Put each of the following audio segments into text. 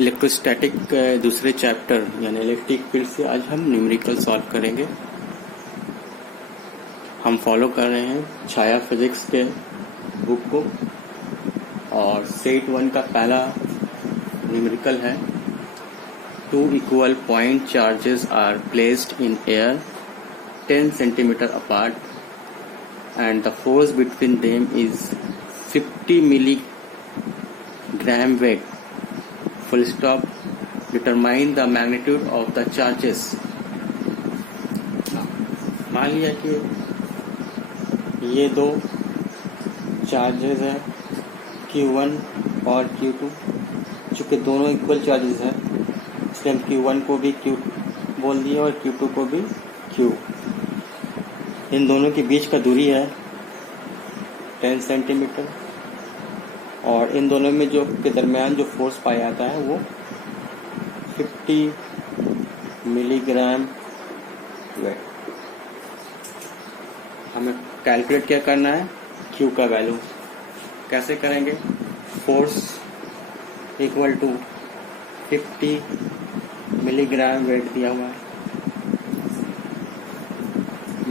Electrostatic दूसरे chapter यानी electric field से आज हम न्यूमेरिकल सॉल्व करेंगे। हम फॉलो कर रहे हैं छाया फिजिक्स के बुक को और सेट 1 का पहला न्यूमेरिकल है। 2 equal point charges are placed in air 10 centimeter apart and the force between them is 50 milligram weight. Full stop. Determine the magnitude of the charges. मान लिया कि ये दो चार्जेस हैं Q1 और Q2, चूँकि दोनों इक्वल चार्जेस हैं इसलिए हम Q1 को भी Q बोल दिए और Q2 को भी Q। इन दोनों के बीच का दूरी है 10 सेंटीमीटर और इन दोनों में जो के दरमियान जो फोर्स पाया जाता है वो 50 मिलीग्राम वेट। हमें कैलकुलेट क्या करना है Q का वैल्यू। कैसे करेंगे? Force equal to 50 milligram weight दिया हुआ है।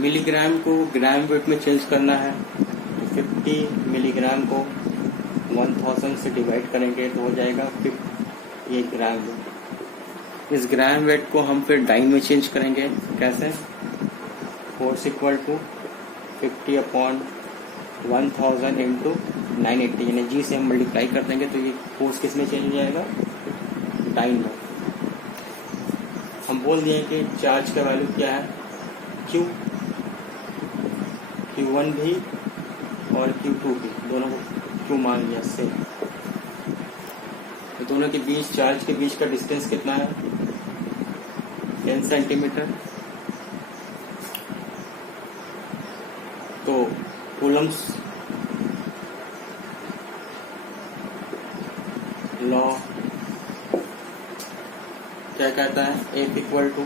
मिलीग्राम को ग्राम वेट में चेंज करना है तो 50 मिलीग्राम को 1000 से डिवाइड करेंगे तो हो जाएगा ये ग्राम वेट। इस ग्राम वेट को हम फिर डाइन में चेंज करेंगे। कैसे? फोर्स इक्वल टू 50/1000 इंटू 980 यानी जी से हम मल्टीप्लाई कर देंगे तो ये फोर्स किस में चेंज हो जाएगा? डाइन में। हम बोल दिए कि चार्ज का वैल्यू क्या है Q, Q1 भी और Q2 भी, दोनों को Q मान लिया से। तो दोनों के बीच चार्ज के बीच का डिस्टेंस कितना है? 10 सेंटीमीटर। तो कूलम्स लॉ क्या कहता है? F equal to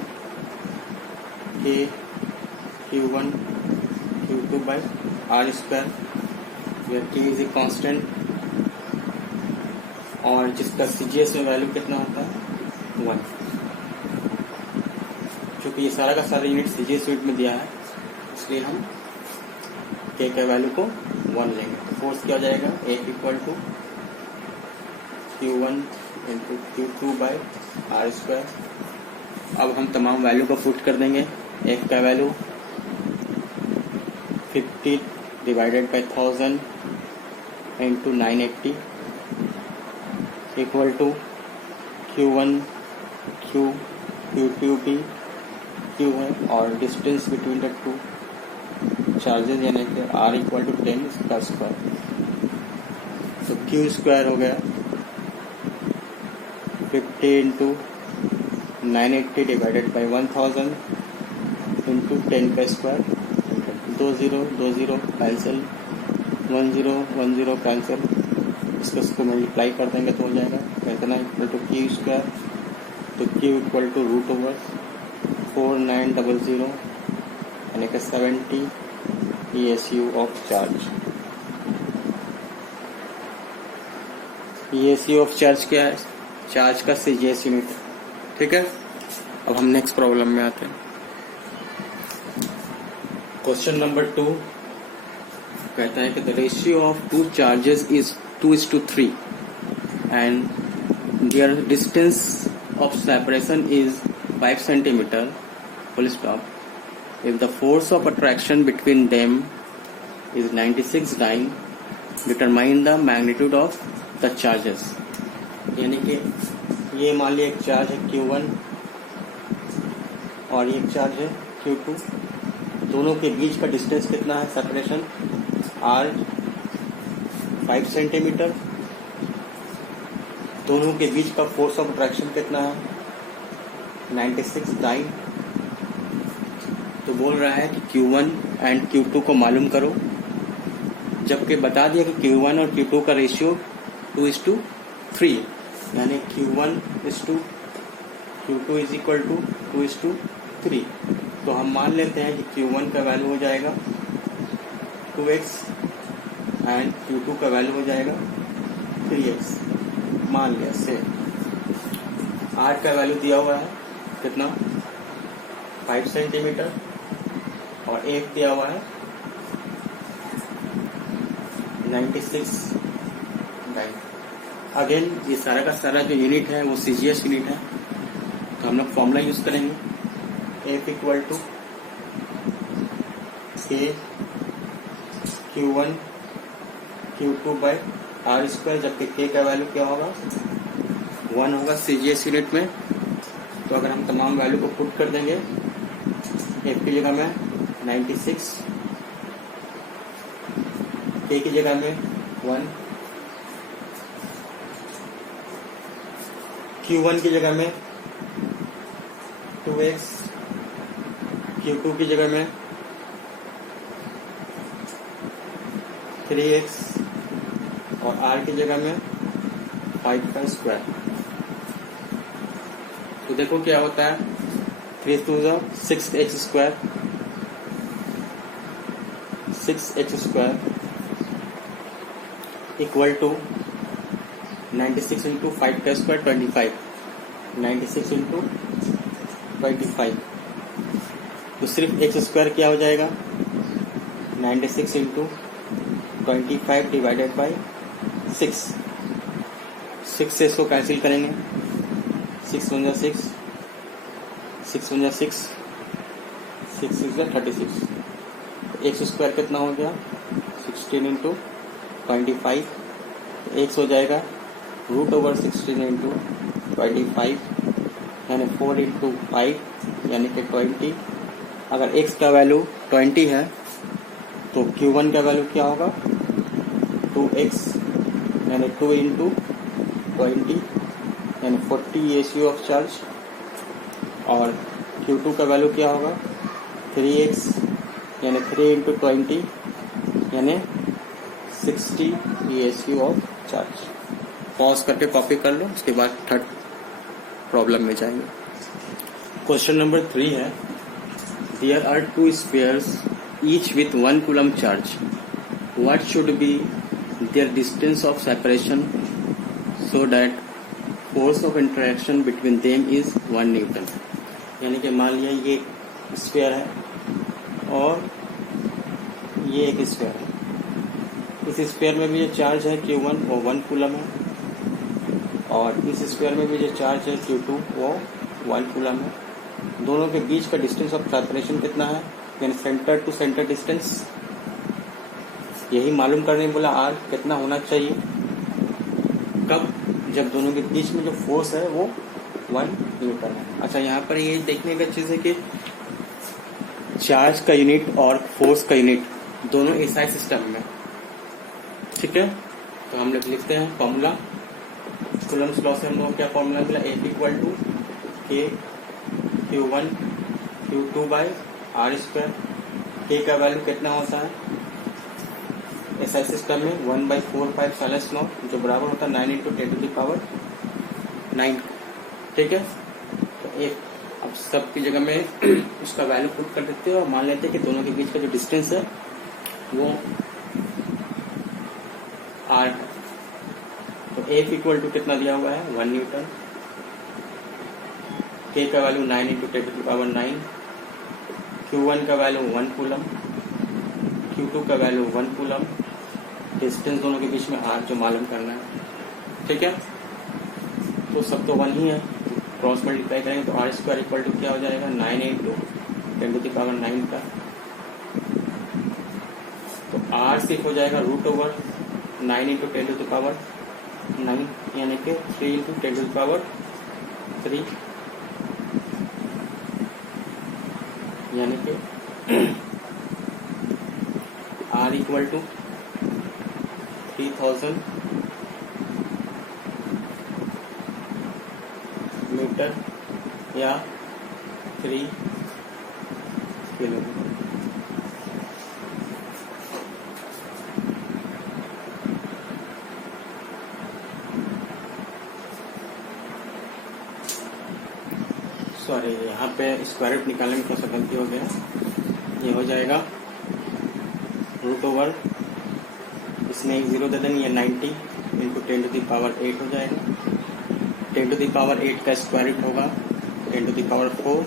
K Q1 Q2 by R square, where K is a constant और जिसका CGS में वैल्यू कितना होता है? 1। क्योंकि ये सारा का सारा यूनिट CGS यूनिट में दिया है इसलिए हम K का वैल्यू को 1 लेंगे। तो फोर्स क्या हो जाएगा? F equal to Q1 into Q2 by R square. अब हम तमाम वैल्यू को पुट कर देंगे। F का value 50 divided by 1000 into 980 equal to Q1 Q, Q2 भी Q है और distance between the two charges यानी कि R इक्वल टू 10 इसका स्क्वायर। तो Q स्क्वायर हो गया 50 इंटू 980 डिवाइडेड बाई 1000 इंटू 10 का स्क्वायर। 2 0 कैंसिल, 1 0 कैंसिल, इसको मल्टीप्लाई कर देंगे तो हो जाएगा इतना इक्वल टू Q स्क्वायर। तो Q equal to root over 4900 यानी कि 70 ESU of charge. ESU of charge क्या है? चार्ज का CGS यूनिट। ठीक है, अब हम नेक्स्ट प्रॉब्लम में आते हैं। क्वेश्चन नंबर 2 कहता है कि the ratio of 2 charges is 2:3 and their distance of separation is 5 centimetre. Full stop. If the force of attraction between them is 96 dyne, determine the magnitude of the charges. यानी कि ये मान लिया एक charge है Q1 और एक charge है Q2। दोनों के बीच का डिस्टेंस कितना है? Separation R 5 centimetre. दोनों के बीच का फोर्स ऑफ अट्रैक्शन कितना है? 96 डाइन। तो बोल रहा है कि Q1 एंड Q2 को मालूम करो, जबकि बता दिया कि Q1 और Q2 का रेशियो 2:3 यानी Q1 is to Q2 is equal to 2:3। तो हम मान लेते हैं कि Q1 का वैल्यू हो जाएगा 2x एंड Q2 का वैल्यू हो जाएगा 3x। मान लिया से आर का वैल्यू दिया हुआ है कितना 5 सेंटीमीटर और एफ दिया हुआ है 96 डाइन। अगेन ये सारा का सारा जो यूनिट है वो सीजीएस यूनिट है, तो हम लोग फॉर्मूला यूज करेंगे एफ इक्वल टू के Q1 Q2 by are square, जबकि के का वैल्यू क्या होगा 1 होगा सीजीएस यूनिट में। तो अगर हम तमाम वैल्यू को पुट कर देंगे एफ की जगह में 96, के की जगह में 1, Q1 की जगह में 2x, Q2 की जगह में 3x और r की जगह में 5 का स्क्वायर। तो देखो क्या होता है 3 to 6x square, 6x square equal to 96 into 5 का स्क्वायर 25, 96 इंटू 25। तो सिर्फ एक्स स्क्वायर क्या हो जाएगा 96 इंटू 25 डिवाइडेड बाई 6 से इसको कैंसिल करेंगे 6 1 6, 6 1 6, 6 6 36। एक्स स्क्वायर कितना हो गया 16 इंटू 25, एक्स हो जाएगा √16 इंटू 25 यानी 4 इंटू 5 यानी कि 20। अगर x का वैल्यू 20 है तो Q1 का वैल्यू क्या होगा 2x यानी 2 इंटू 20 यानी 40 रेशियो ऑफ चार्ज, और Q2 का वैल्यू क्या होगा 3x यानी 3 इंटू 20 यानी 60 रेशियो ऑफ चार्ज। पॉज करके कॉपी कर लो, उसके बाद थर्ड प्रॉब्लम में जाएंगे। क्वेश्चन नंबर 3 है there are 2 spheres each with 1 coulomb charge, what should be their distance of separation so that force of interaction between them is 1 newton. यानी कि मान लिया ये स्फीयर है और ये एक स्फीयर है, इस स्फीयर में भी ये चार्ज है Q1 वो 1 कूलम है, और इस स्क्वायर में भी जो चार्ज है Q2 वो 1 कूलम है। दोनों के बीच का डिस्टेंस ऑफ सेपरेशन कितना है यानी सेंटर टू सेंटर डिस्टेंस, यही मालूम करने बोला R कितना होना चाहिए कब, जब दोनों के बीच में जो फोर्स है वो 1 न्यूटन है। अच्छा यहाँ पर ये देखने का चीज है कि चार्ज का यूनिट और फोर्स का यूनिट दोनों एसआई सिस्टम में, ठीक है। तो हम लोग लिखते हैं फॉर्मूला कूलम्स लॉ से हम लोग क्या फॉर्मूला मिला F इक्वल टू के Q1 Q2 by are square. के का वैल्यू कितना होता है एसआई सिस्टम में 1/4π0 जो बराबर होता है 9 इंटू 10⁹ ठीक है। तो अब सब की जगह में उसका वैल्यू पुट कर देते हैं और मान लेते हैं कि दोनों के बीच का जो डिस्टेंस है वो r है। तो F इक्वल टू कितना दिया हुआ है 1 न्यूटन, K का वैल्यू 9 इंटू 10⁹, Q1 का वैल्यू 1 कूलम, Q2 का वैल्यू 1 कूलम, डिस्टेंस दोनों के बीच में R जो मालूम करना है, ठीक है। तो सब तो 1 ही है, क्रॉस मल्टीप्लाई करेंगे तो R स्क्वायर इक्वल टू क्या हो जाएगा 9 इंटू 10⁹ का। तो R सिर्फ हो जाएगा √9 इंटू 10⁹ यानी कि 3 इंटू 10⁻³ यानी कि R इक्वल टू 3000 मीटर या 3 किलोमीटर। सॉरी यहाँ पे स्क्वायर रूट निकालने में थोड़ा सा गलती हो गया, ये हो जाएगा √, इसमें एक 0 दे देंगे, ये 90 इंटू 10⁸ हो जाएगा 10 टू द पावर 8 का स्क्वायर रूट होगा 10 टू द पावर 4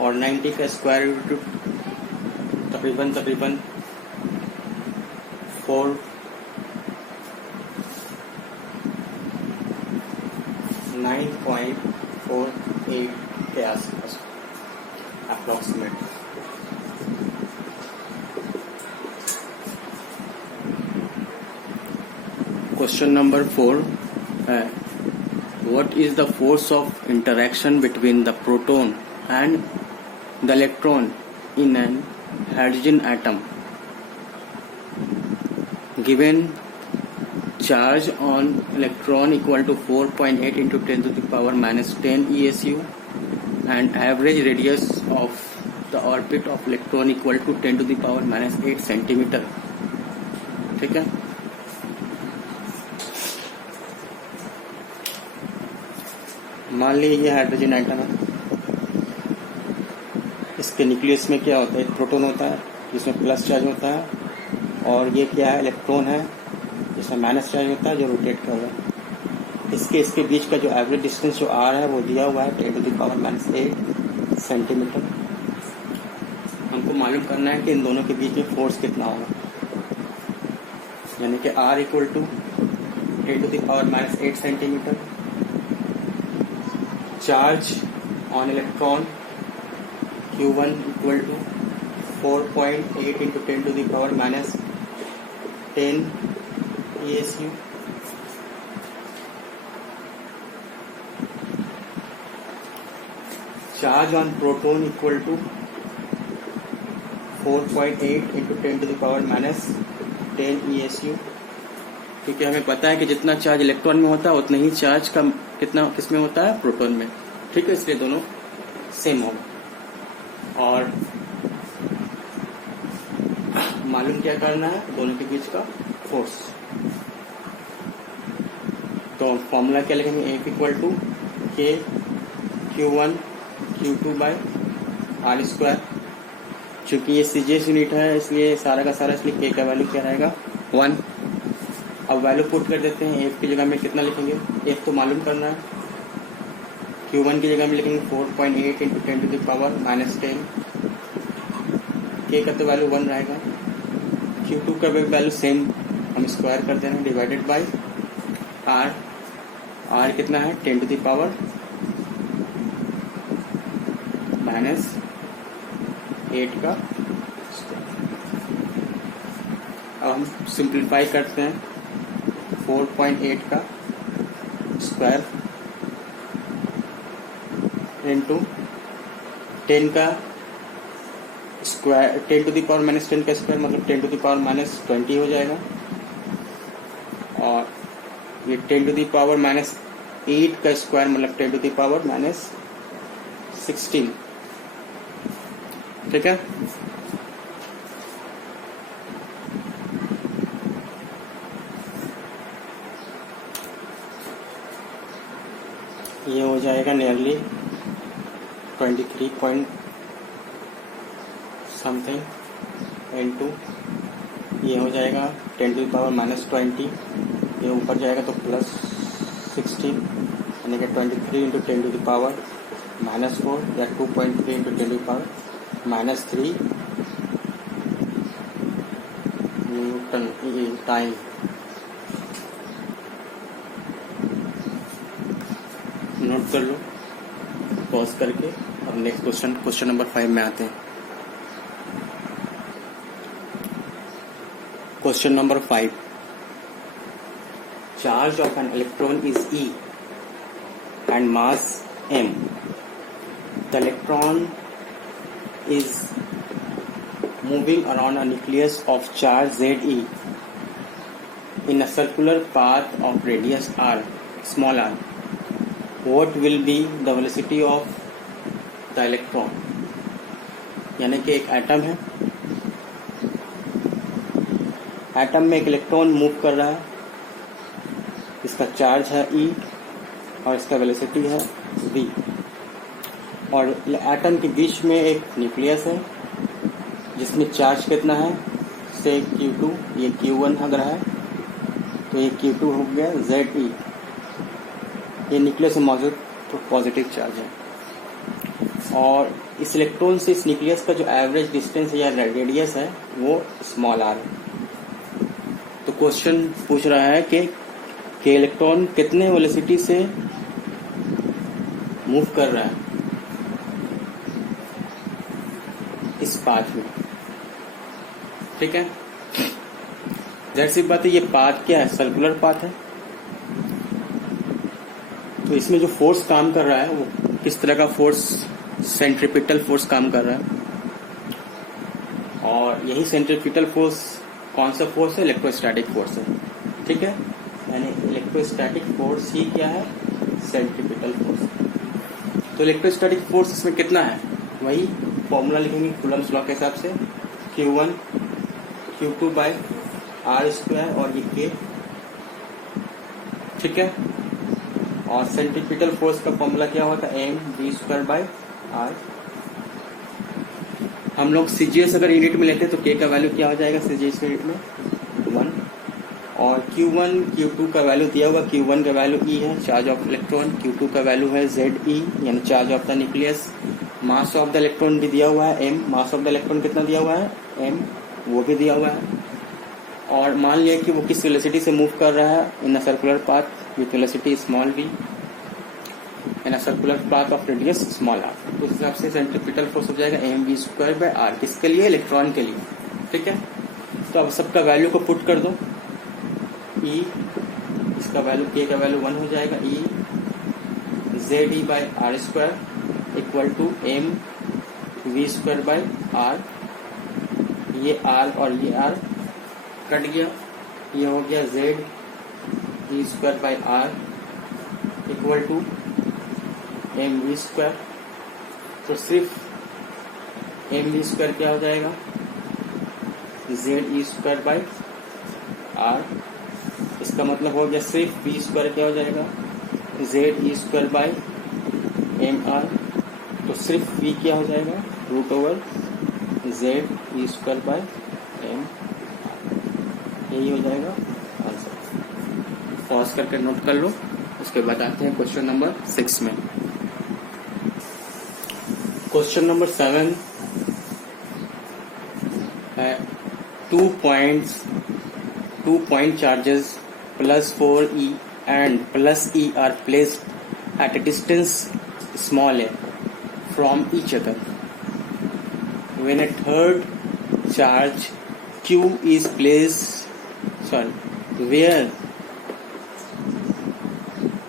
और 90 का स्क्वायर रूट तकरीबन 4 9.48 के आसपास अप्रोक्सीमेट। क्वेश्चन नंबर 4 है what is the force of interaction between the proton and the electron in an hydrogen atom given charge on electron equal to 4.8 into 10 to the power minus 10 ESU and average radius of the orbit of electron equal to 10 to the power minus 8 centimeter। ठीक है, मान लीजिए ये hydrogen atom है, इसके nucleus में क्या होता है, एक प्रोटॉन होता है जिसमें प्लस चार्ज होता है और ये क्या है, इलेक्ट्रॉन है जिसमें माइनस चार्ज होता है जो रोटेट कर रहा है। इसके बीच का जो एवरेज डिस्टेंस जो आर है वो दिया हुआ है 10 to the power minus 8 centimetre. हमको मालूम करना है कि इन दोनों के बीच में फोर्स कितना होगा, यानी कि r equal to 10 to the power minus 8 centimetre charge on electron Q1 equal to 4.8 into 10 to the power minus 10 ESU charge on proton equal to 4.8 into 10 to the power minus 10 ESU। क्योंकि हमें पता है कि जितना charge electron में होता है उतना ही चार्ज का कितना किसमें होता है, प्रोटॉन में। ठीक है, इसलिए दोनों सेम होगा और मालूम क्या करना है, दोनों के बीच का फोर्स। तो फॉर्मूला क्या लिखेंगे, F इक्वल टू के Q1 Q2 bye are square. चूंकि ये सीजीएस यूनिट है इसलिए सारा का सारा, इसलिए के का वैल्यू क्या रहेगा 1। अब वैल्यू पुट कर देते हैं, F की जगह में कितना लिखेंगे, F तो मालूम करना है, Q1 की जगह में लिखेंगे 4.8 into 10 to the power minus 10, के का तो वैल्यू 1 रहेगा, Q2 का भी वैल्यू सेम हम स्क्वायर कर देंगे डिवाइडेड बाय आर कितना है 10 टू द पावर माइनस 8 का। अब हम सिंप्लीफाई करते हैं, 4.8 का स्क्वायर इंटू 10 का square, 10 to the power minus 10 का स्क्वायर मतलब 10 टू द पावर माइनस 20 हो जाएगा और ये 10 टू द पावर माइनस 8 का स्क्वायर मतलब 10 टू द पावर माइनस 16। ठीक है, ये हो जाएगा नियरली 23 पॉइंट समथिंग इंटू ये हो जाएगा 10 टू द पावर माइनस 20, ये ऊपर जाएगा तो प्लस 16 यानी कि 23 into 10 to the power minus 4 या 2.3 into 10 to the power minus 3 newton time. Note कर लो पॉज करके। और नेक्स्ट क्वेश्चन नंबर 5 में आते हैं। Question number 5, charge of an electron is E and mass m. The electron is moving around a nucleus of charge Ze in a circular path of radius r, small r. What will be the velocity of the electron? यानी कि एक atom है, atom में एक electron move कर रहा है, इसका चार्ज है E और इसका वेलोसिटी है v और एटम के बीच में एक न्यूक्लियस है जिसमें चार्ज कितना है, से Q2, ये Q1 अगर है तो ये Q2 हो गया Ze। ये न्यूक्लियस में मौजूद तो पॉजिटिव चार्ज है। और इस इलेक्ट्रॉन से इस न्यूक्लियस का जो एवरेज डिस्टेंस या रेडियस है वो स्मॉल आर है। तो क्वेश्चन पूछ रहा है कि इलेक्ट्रॉन कितने वेलोसिटी से मूव कर रहा है इस पाथ में। ठीक है, जाहिर सी बात है ये पाथ क्या है, सर्कुलर पाथ है। तो इसमें जो फोर्स काम कर रहा है वो किस तरह का फोर्स, सेंट्रीपिटल फोर्स काम कर रहा है। और यही सेंट्रीपिटल फोर्स कौन सा फोर्स है, इलेक्ट्रोस्टैटिक फोर्स है। ठीक है, यानी इलेक्ट्रोस्टैटिक फोर्स ही क्या है, सेंट्रीपिटल फोर्स। तो इलेक्ट्रोस्टैटिक फोर्स इसमें कितना है, वही फॉर्मूला लिखेंगे कूलम्ब्स लॉ के हिसाब से, Q1 Q2 bye are square और ये K। ठीक है, और सेंट्रीपिटल फोर्स का फॉर्मूला क्या होता है, mv² बाय आर। हम लोग सीजीएस अगर यूनिट में लेते हैं तो K का वैल्यू क्या हो जाएगा सीजीएस यूनिट में 1। और Q1 Q2 का वैल्यू दिया हुआ, Q1 का वैल्यू E है, चार्ज ऑफ इलेक्ट्रॉन, Q2 का वैल्यू है ZE यानी charge of the nucleus. Mass of the electron भी दिया हुआ है m, mass of the electron कितना दिया हुआ है m, वो भी दिया हुआ है। और मान लिया कि वो किस वेलोसिटी से मूव कर रहा है in a circular path with velocity small v in a circular path of radius small r। तो उस हिसाब से सेंट्रीपिटल फोर्स हो जाएगा mv² बाय r, किसके लिए, इलेक्ट्रॉन के लिए। ठीक है, तो अब सबका वैल्यू को पुट कर दो, E इसका वैल्यू K का वैल्यू 1 हो जाएगा, E ZE by r² equal to mv² by r। ये r और ये r कट गया, ये हो गया ZE² bye r equal to mv²। तो सिर्फ mv² क्या हो जाएगा, ZE² बाय r। इसका मतलब हो गया सिर्फ v² क्या हो जाएगा, ZE² बाय mr। तो सिर्फ v क्या हो जाएगा, √ZE² बाय m। यही हो जाएगा आंसर। पॉज करके नोट कर लो, उसके बाद आते हैं क्वेश्चन नंबर 6 में। क्वेश्चन नंबर 7 है 2 point charges +4e and +e are placed at a distance small a from each other. When a third charge q is placed, where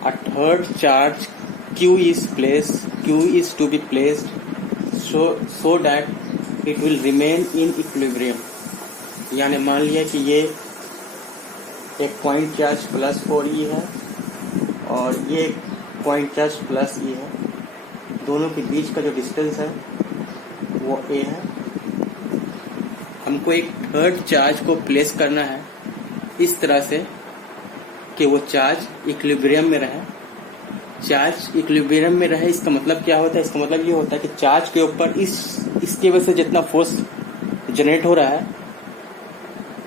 a third charge q is to be placed so that it will remain in equilibrium। यानी मान लिया कि ये एक point charge +4e है और ये एक पॉइंट चार्ज +e है, दोनों के बीच का जो डिस्टेंस है वो a है। हमको एक थर्ड चार्ज को प्लेस करना है इस तरह से कि वो चार्ज इक्विलिब्रियम में रहे। चार्ज इक्विलिब्रियम में रहे इसका मतलब क्या होता है, इसका मतलब ये होता है कि चार्ज के ऊपर इसके वजह से जितना फोर्स जनरेट हो रहा है,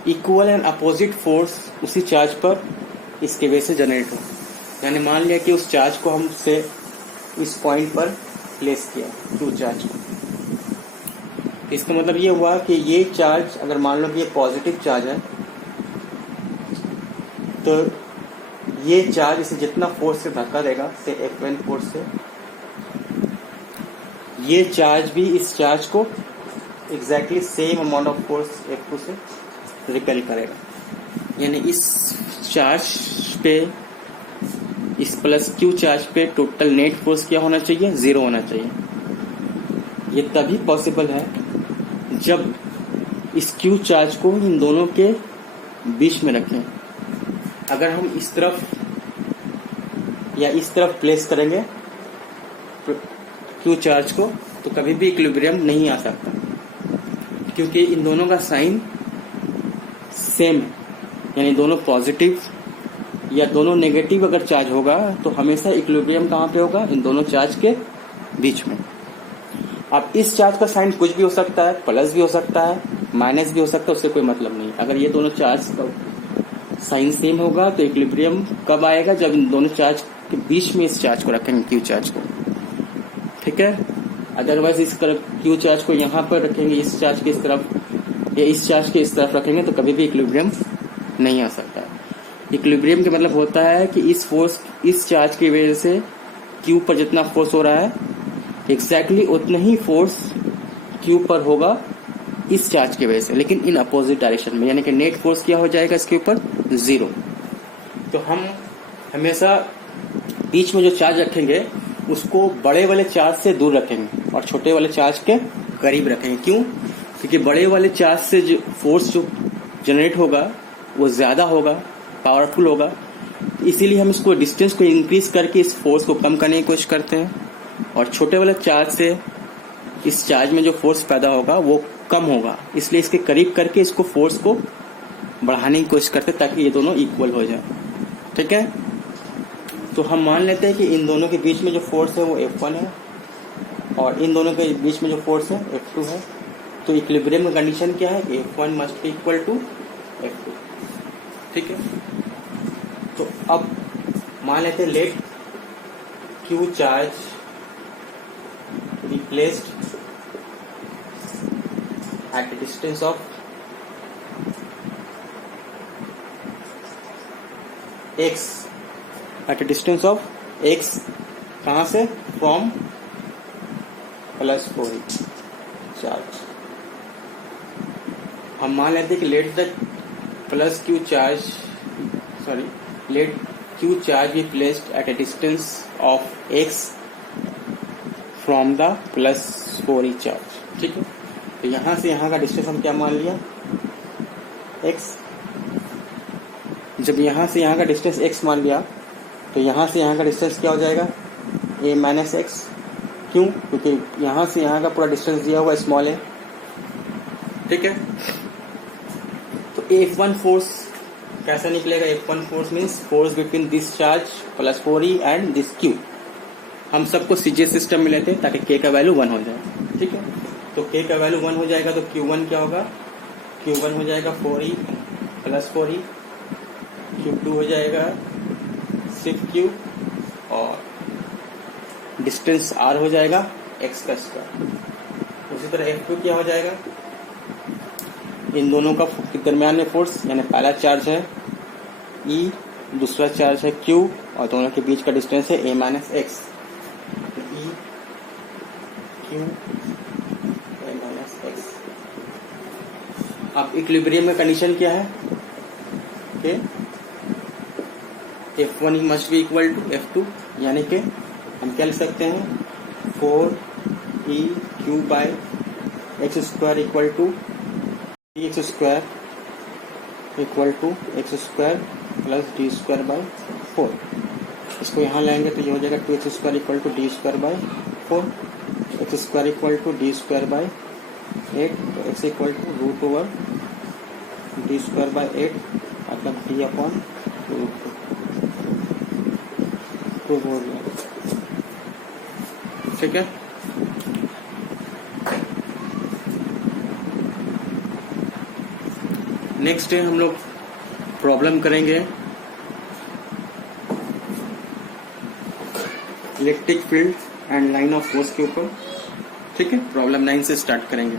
इक्वल एंड अपोजिट फोर्स उसी चार्ज पर इसके वजह से जनरेट हो। यानी मान लिया कि उस चार्ज को हमसे इस पॉइंट पर प्लेस किया, 2 चार्ज को। इसका मतलब ये हुआ कि ये चार्ज अगर मान लो कि ये पॉजिटिव चार्ज है, तो ये चार्ज इसे जितना फोर्स से धक्का देगा, से F1 फोर्स से, ये चार्ज भी इस चार्ज को exactly same amount of force F2 से रिपेल करेगा। यानी इस चार्ज पे, इस +q चार्ज पे टोटल नेट फोर्स क्या होना चाहिए, 0 होना चाहिए। ये तभी पॉसिबल है जब इस q चार्ज को इन दोनों के बीच में रखें। अगर हम इस तरफ या इस तरफ प्लेस करेंगे q चार्ज को, तो कभी भी इक्विलिब्रियम नहीं आ सकता, क्योंकि इन दोनों का साइन सेम है। यानी दोनों पॉजिटिव या दोनों नेगेटिव अगर चार्ज होगा तो हमेशा इक्विलिब्रियम कहाँ पे होगा, इन दोनों चार्ज के बीच में। अब इस चार्ज का साइन कुछ भी हो सकता है, प्लस भी हो सकता है, माइनस भी हो सकता है, उससे कोई मतलब नहीं। अगर ये दोनों चार्ज का साइन सेम होगा तो इक्विलिब्रियम कब आएगा, जब इन दोनों चार्ज के बीच में इस चार्ज को रखेंगे, क्यू चार्ज को, ठीक है। अदरवाइज इस क्यू चार्ज को यहाँ पर रखेंगे, इस चार्ज के इस तरफ या इस चार्ज के इस तरफ रखेंगे तो कभी भी इक्विलिब्रियम नहीं आ सकता। इक्विलिब्रियम का मतलब होता है कि इस फोर्स, इस चार्ज की वजह से क्यू पर जितना फोर्स हो रहा है एग्जैक्टली उतना ही फोर्स क्यू पर होगा इस चार्ज की वजह से, लेकिन इन अपोजिट डायरेक्शन में, यानी कि नेट फोर्स क्या हो जाएगा इसके ऊपर, 0। तो हम हमेशा बीच में जो चार्ज रखेंगे उसको बड़े वाले चार्ज से दूर रखेंगे और छोटे वाले चार्ज के करीब रखेंगे। क्यों? क्योंकि बड़े वाले चार्ज से जो फोर्स जो जनरेट होगा वो ज्यादा होगा, पावरफुल होगा, इसीलिए हम इसको डिस्टेंस को इंक्रीज करके इस फोर्स को कम करने की कोशिश करते हैं, और छोटे वाले चार्ज से इस चार्ज में जो फोर्स पैदा होगा वो कम होगा, इसलिए इसके करीब करके इसको फोर्स को बढ़ाने की कोशिश करते हैं ताकि ये दोनों इक्वल हो जाए, ठीक है। तो हम मान लेते हैं कि इन दोनों के बीच में जो फोर्स है वो F1 है और इन दोनों के बीच में जो फोर्स है F2 है। तो इक्विलिब्रियम का कंडीशन क्या है, F1 must be equal to F2, ठीक है। तो अब मान लेते हैं let Q charge be placed at a distance of x, at a distance of x, कहाँ से, from +4 चार्ज। हम मान लेते हैं कि let the plus Q charge, sorry, let Q charge be placed at a distance of x from the +4 charge, ठीक है। तो यहां से यहां का डिस्टेंस हम क्या मान लिया, x। जब यहां से यहां का डिस्टेंस x मान लिया तो यहां से यहां का डिस्टेंस क्या हो जाएगा, a माइनस एक्स। क्यों? क्योंकि यहां से यहां का पूरा डिस्टेंस दिया हुआ स्मॉल है, ठीक है। तो F1 फोर्स कैसा निकलेगा, F1 force means force between this charge +4e and this Q. हम सबको सीजे सिस्टम में लेते हैं ताकि k का वैल्यू 1 हो जाए, ठीक है। तो k का वैल्यू 1 हो जाएगा तो Q1 क्या होगा, Q1 हो जाएगा 4e +4e, Q2 हो जाएगा 6q और डिस्टेंस r हो जाएगा x का स्क्वायर। उसी तरह F2 क्या हो जाएगा, इन दोनों का दरमियान में फोर्स, यानी पहला चार्ज है E, दूसरा चार्ज है Q और दोनों के बीच का डिस्टेंस है a minus x. E Q अब इक्विलिब्रियम में कंडीशन क्या है कि F1 must be equal to F2, यानी कि हम क्या लिख सकते हैं, 4EQ by x square equal to x square equal to x square plus d square by 4। इसको यहाँ लाएंगे तो ये हो जाएगा 2x square equal to d square by 4, x square equal to d square by 8, तो x इक्वल to root over d square by 8 मतलब d अपॉन रूट 2 हो गया, ठीक है। नेक्स्ट डे हम लोग प्रॉब्लम करेंगे electric field and line of force के ऊपर, ठीक है। प्रॉब्लम 9 से स्टार्ट करेंगे।